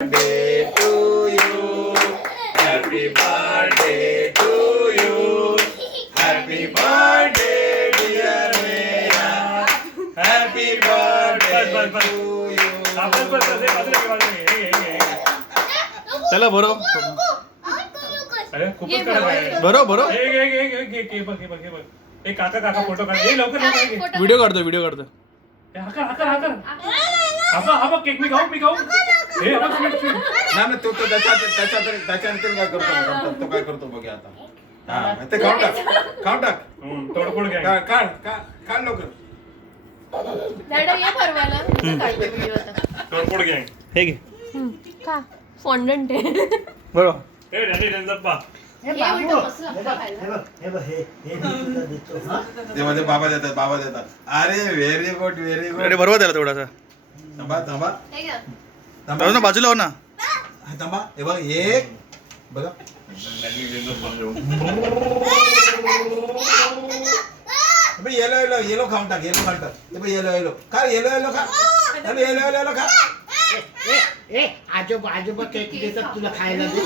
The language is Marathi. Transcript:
birthday to you. Happy birthday to you. Happy birthday dear Neha. Happy birthday to you. चला बरो अरे खूपच कडक बरो बरो हे बघ ए काका काका फोटो काढ ए लवकर लवकर व्हिडिओ काढतो हा केक मी खाऊ हे आपण ना तू तो त्याच्यानंतर काय करतो तो काय करतो बघ आता हा ते खाऊन टाक तोडफोड घ्या काढ लवकर तोडफोड घ्या हे घे का फॉन्डंट आहे बरो ए डॅडी रंजप्पा ते माझे बाबा देतात अरे व्हेरी गुड अरे बरोबर त्याला थोडासा थांबा ना बाजूला हो ना थांबा हे बघ एक बघा येलो खाऊन टाक येलो खा येलो खा आजोबा केक देतात तुला खायला दे